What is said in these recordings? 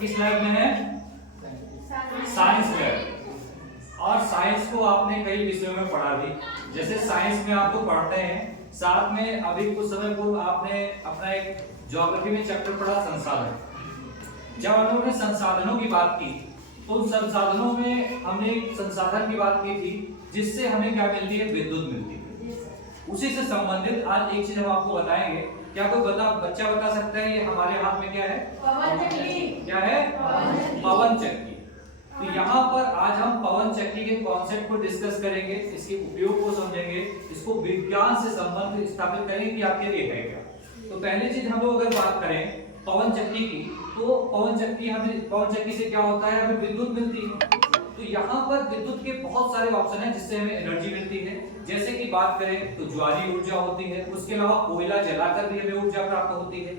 किस लैब में है? Science lab. और साइंस को आपने कई विषयों में पढ़ा भी, जैसे साइंस में आपको पढ़ते हैं, साथ में अभी कुछ समय पूर्व आपने अपना एक ज्योग्राफी में चैप्टर पढ़ा संसाधन। जब हम लोगों ने संसाधनों की बात की तो उन संसाधनों में हमने एक संसाधन की बात की थी जिससे हमें क्या मिलती है? विद्युत मिलती है। उसी से संबंधित आज एक चीज हम आपको बताएंगे। क्या कोई बच्चा बता सकता है ये हमारे हाथ में क्या है? पवन चक्की। क्या है? पवन चक्की। तो यहाँ पर आज हम पवन चक्की के कॉन्सेप्ट को डिस्कस करेंगे, इसके उपयोग को समझेंगे, इसको विज्ञान से संबंध स्थापित करेंगे कि आखिर ये है क्या। तो पहली चीज हम लोग अगर बात करें पवन चक्की की, तो पवन चक्की से क्या होता है? हमें विद्युत मिलती है। तो यहाँ पर विद्युत के बहुत सारे ऑप्शन हैं जिससे हमें एनर्जी मिलती है। जैसे कि बात करें तो ज्वारीय ऊर्जा होती है, उसके अलावा कोयला जलाकर भी हमें ऊर्जा प्राप्त होती है,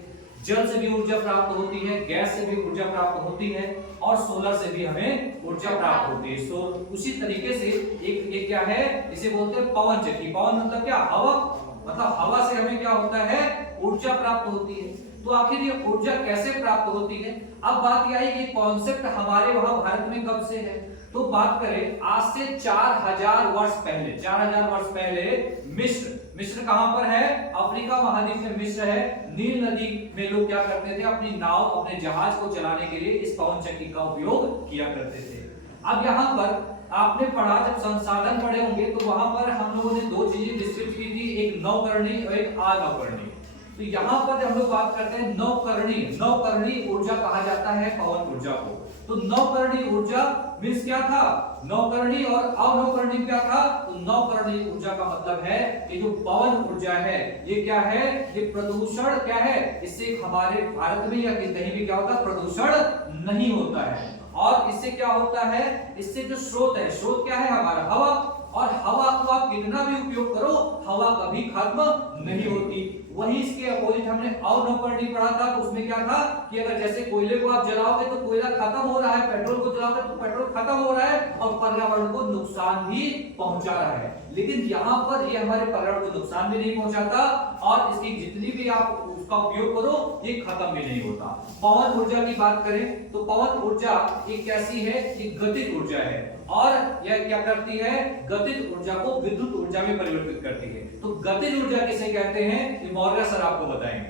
जल से भी ऊर्जा प्राप्त होती है, गैस से भी ऊर्जा प्राप्त होती है और सोलर से भी हमें ऊर्जा प्राप्त होती है। तो उसी तरीके से एक क्या है, इसे बोलते हैं पवन चक्की। पवन मतलब क्या? हवा। मतलब हवा से हमें क्या होता है? ऊर्जा प्राप्त होती है। तो आखिर ये ऊर्जा कैसे प्राप्त होती है? अब बात यह है कि कॉन्सेप्ट हमारे वहां भारत में कब से है। तो बात करें आज से 4000 वर्ष पहले, 4000 वर्ष पहले मिस्र कहां पर है? अफ्रीका महाद्वीप में मिस्र है। नील नदी में लोग क्या करते थे? अपनी नाव, अपने जहाज को चलाने के लिए इस पवन चक्की का उपयोग किया करते थे। अब यहाँ पर आपने पढ़ा, जब संसाधन पढ़े होंगे तो वहां पर हम लोगों ने दो चीजें डिस्क्राइब की थी, एक नवकरणीय और एक अनवकरणीय। तो यहाँ पर जब हम लोग बात करते हैं नवकरणीय ऊर्जा कहा जाता है पवन ऊर्जा को। तो नवकरणीय ऊर्जा मींस क्या था? नवकरणीय और अनवकरणीय क्या था? तो नवकरणीय ऊर्जा का मतलब है कि जो पवन ऊर्जा है ये क्या है? ये प्रदूषण क्या है? इससे हमारे भारत में या कहीं भी क्या होता है? प्रदूषण नहीं होता है। और इससे क्या होता है? इससे जो स्रोत है, स्रोत क्या है? हमारा हवा। और हवा को आप कितना भी उपयोग करो, हवा कभी खत्म नहीं होती। वही इसके अपोजिट हमने अनवकरणीय पढ़ा था, तो उसमें क्या था कि अगर जैसे कोयले को आप जलाओगे तो कोयला खत्म हो रहा है, पेट्रोल को जलाओगे तो पेट्रोल खत्म हो रहा है और पर्यावरण को नुकसान भी पहुंचा रहा है। लेकिन यहाँ पर ये हमारे पर्यावरण को नुकसान भी नहीं पहुंचाता और इसकी जितनी भी आप उसका उपयोग करो ये खत्म भी नहीं होता। पवन ऊर्जा की बात करें तो पवन ऊर्जा एक कैसी है? एक गतिज ऊर्जा है और यह क्या करती है? गतिज ऊर्जा को विद्युत ऊर्जा में परिवर्तित करती है। तो गतिज ऊर्जा किसे कहते हैं? ये मौर्य सर आपको बताएंगे।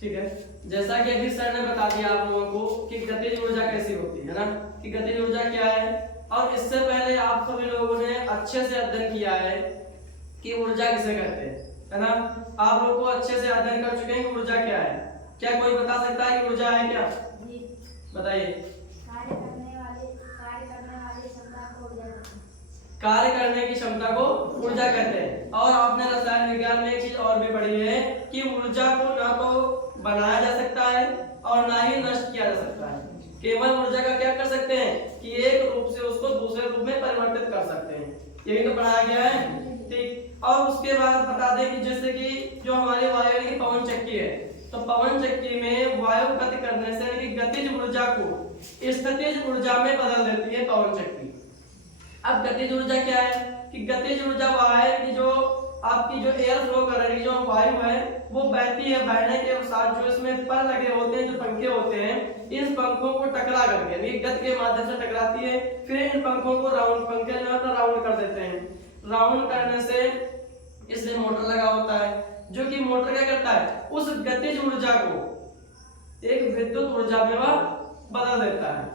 ठीक है, जैसा कि अभी सर ने बता दिया आप लोगों को कि गतिज ऊर्जा कैसी होती है ना, कि गतिज ऊर्जा क्या है। और इससे पहले आप सभी लोगों ने अच्छे से अध्ययन किया है कि ऊर्जा किसे कहते हैं, है ना। आप लोगों को अच्छे से अध्ययन कर चुके हैं कि ऊर्जा क्या है। क्या कोई बता सकता है कि ऊर्जा है क्या? बताइए। कार्य करने की क्षमता को ऊर्जा कहते हैं। और आपने रसायन विज्ञान में एक चीज और भी पढ़ी है कि ऊर्जा को ना तो बनाया जा सकता है और ना ही नष्ट किया जा सकता है। केवल ऊर्जा का क्या कर सकते हैं कि एक रूप से उसको दूसरे रूप में परिवर्तित कर सकते हैं। यही तो पढ़ाया गया है, ठीक। और उसके बाद बता दें कि जैसे कि जो हमारी वायु की पवन चक्की है, तो पवन चक्की में वायु गति करने से यानी गतिज ऊर्जा को स्थितिज ऊर्जा में बदल देती है पवन चक्की। अब गतिज ऊर्जा क्या है कि गतिज ऊर्जा वह है कि जो आपकी जो एयर फ्लो कर रही है, जो वायु है वो बहती है, बहने के साथ जो इसमें पर लगे होते हैं, जो पंखे होते हैं, इन पंखों को टकरा करके यानी गति के माध्यम से टकराती है। फिर इन पंखों को राउंड, पंखे जो है ना राउंड कर देते हैं। राउंड करने से इसमें मोटर लगा होता है, जो कि मोटर क्या करता है? उस गतिज ऊर्जा को एक विद्युत ऊर्जा में वह बदल देता है।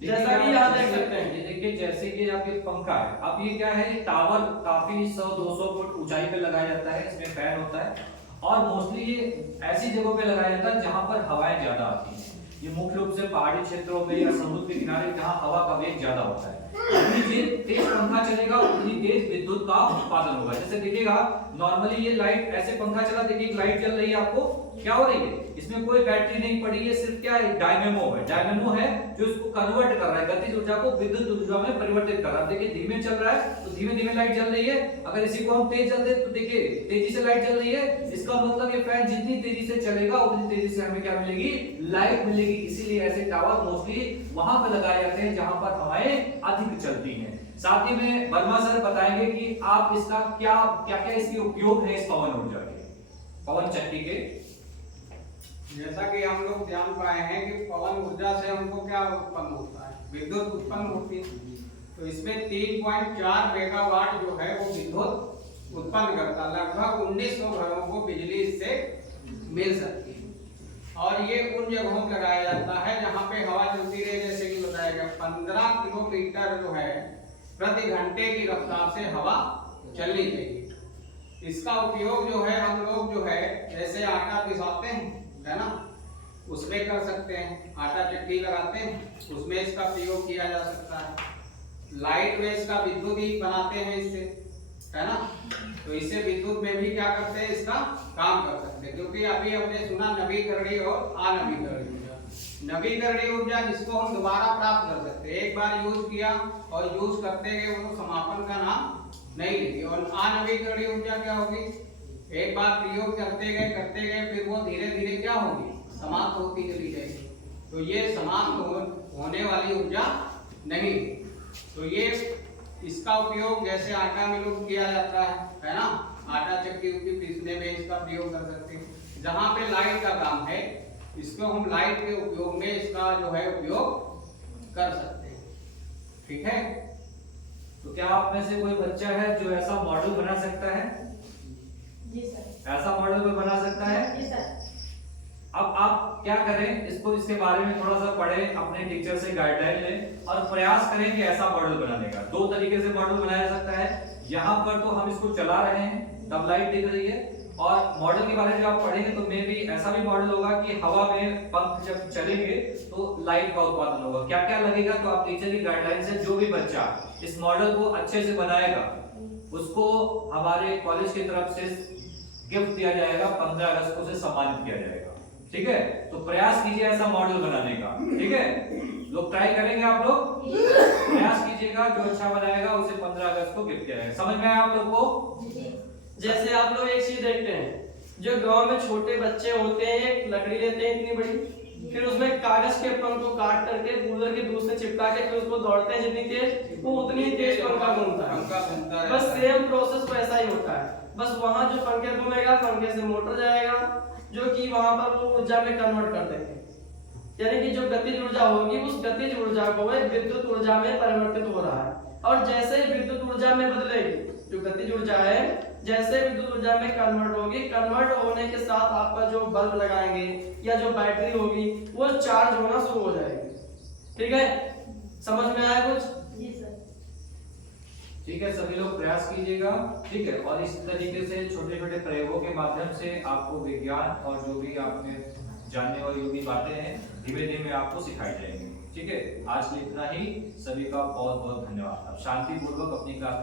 जैसा कि यहाँ देख सकते हैं, ये देखिए जैसे कि आपके पंखा है। अब ये क्या है? टावर काफी 100-200 फुट ऊंचाई पे लगाया जाता है, इसमें फैन होता है और मोस्टली ये ऐसी जगहों पे लगाया जाता है जहां पर हवाएं ज्यादा आती हैं। ये मुख्य रूप से पहाड़ी क्षेत्रों में या समुद्र के किनारे जहां हवा का वेग ज्यादा होता है। जितनी तेज पंखा चलेगा उतनी तेज विद्युत का उत्पादन होगा। जैसे देखिएगा नॉर्मली ये लाइट, ऐसे पंखा चला, देखिए लाइट जल रही है, आपको क्या हो रही है? इसमें कोई बैटरी नहीं पड़ी है, सिर्फ क्या है? डायनेमो है जो इसको कन्वर्ट कर रहा है, गतिज ऊर्जा को विद्युत ऊर्जा में परिवर्तित कर रहा है। देखिए धीमे चल रहा है तो धीमे धीमे लाइट जल रही है, अगर इसी को हम तेज जल दे तो देखिए तेजी से लाइट जल रही है। इसका मतलब ये फैन जितनी तेजी से चलेगा उतनी तेजी से हमें क्या मिलेगी? लाइट मिलेगी। इसीलिए ऐसे टावर मोस्टली वहां पर लगाए जाते हैं जहां पर हवाएं अधिक चलती हैं। साथ ही में वर्मा सर बताएंगे कि आप इसका क्या क्या क्या इसके उपयोग है इस पवन ऊर्जा के, पवन चक्की के। जैसा कि हम लोग जान पाए हैं कि पवन ऊर्जा से हमको क्या उत्पन्न होता है, विद्युत उत्पन्न होती है। तो इसमें 3.4 मेगावाट जो है वो विद्युत उत्पन्न करता है। लगभग 1900 घरों को बिजली इससे मिल सकती है। और ये उन जगहों पर लगाया जाता है जहाँ पे हवा चलती रहे, जैसे कि बताया गया 15 किलोमीटर जो है प्रति घंटे की रफ्तार से हवा चलनी चाहिए। इसका उपयोग जो है हम लोग जो है जैसे आटा पिसाते हैं, है ना, उसमें कर सकते हैं। आटा चक्की लगाते हैं, उसमें इसका प्रयोग किया जा सकता है। लाइट में इसका विद्युत ही बनाते हैं इससे, है ना, तो इससे विद्युत में भी क्या करते हैं, इसका काम कर सकते हैं। क्योंकि अभी हमने सुना नवीकरणीय और अनवीकरणीय ऊर्जा। नवीकरणीय ऊर्जा जिसको हम दोबारा प्राप्त कर सकते हैं, एक बार यूज किया और यूज करते गए वो समापन का नाम नहीं लेती। और अनवीकरणीय ऊर्जा क्या होगी, एक बार प्रयोग करते गए फिर वो धीरे धीरे क्या होगी, समाप्त होती चली जाएगी। तो ये समाप्त होने वाली ऊर्जा नहीं। तो ये इसका उपयोग जैसे आटा में लोग किया जाता है ना, आटा चक्की उक्की पीसने में इसका प्रयोग कर सकते हैं। जहाँ पे लाइट का काम है, इसको हम लाइट के उपयोग में इसका जो है उपयोग कर सकते हैं। ठीक है, तो क्या आप में से कोई बच्चा है जो ऐसा मॉडल बना सकता है? जी सर। ऐसा मॉडल कोई बना सकता है? जी सर। अब आप क्या करें, इसको इसके बारे में थोड़ा सा पढ़ें, अपने टीचर से गाइडलाइन लें और प्रयास करें कि ऐसा मॉडल बनाने का। दो तरीके से मॉडल बनाया जा सकता है। यहाँ पर तो हम इसको चला रहे हैं, तब लाइट दिख रही है, और मॉडल के बारे में जब आप पढ़ेंगे तो मे भी ऐसा भी मॉडल होगा कि हवा में पंख जब चलेंगे तो लाइट का उत्पादन होगा। क्या क्या लगेगा, तो आप टीचर की गाइडलाइन से जो भी बच्चा इस मॉडल को अच्छे से बनाएगा उसको हमारे कॉलेज की तरफ से गिफ्ट दिया जाएगा, 15 अगस्त को उसे सम्मानित किया जाएगा। ठीक है, तो प्रयास कीजिए ऐसा मॉडल बनाने का। ठीक है, लोग ट्राई करेंगे, आप लोग प्रयास कीजिएगा, जो अच्छा बनाएगा उसे 15 अगस्त को गिफ्ट किया जाएगा। समझ में आया आप लोग को? जैसे आप लोग एक चीज देखते हैं, जो गांव में छोटे बच्चे होते हैं, एक लकड़ी लेते हैं इतनी बड़ी, फिर उसमें कागज के पंख को काट करके कूलर के दूध से चिपका के फिर उसको दौड़ते हैं, जितनी तेज वो उतनी तेज पंखा घूमता है। बस सेम प्रोसेस वैसा ही होता है। बस वहां जो पंखे घूमेगा, पंखे से मोटर जाएगा जो कि वहां पर वो ऊर्जा में कन्वर्ट कर देंगे। यानी कि जो गतिज ऊर्जा होगी, उस गतिज ऊर्जा को वह विद्युत ऊर्जा में परिवर्तित हो रहा है। और जैसे ही विद्युत ऊर्जा में बदलेगी, जो गतिज ऊर्जा है जैसे विद्युत ऊर्जा में कन्वर्ट होगी, कन्वर्ट होने के साथ आपका जो बल्ब लगाएंगे या जो बैटरी होगी वो चार्ज होना शुरू हो जाएगी। ठीक है, समझ में आया कुछ? जी सर। ठीक है, सभी लोग प्रयास कीजिएगा। ठीक है, और इस तरीके से छोटे छोटे प्रयोगों के माध्यम से आपको विज्ञान और जो भी आपने जानने वाली जो भी बातें हैं धीमे धीमे आपको सिखाई जाएंगी। ठीक है, आज के लिए इतना ही। सभी का बहुत बहुत धन्यवाद। अब शांतिपूर्वक अपनी क्लास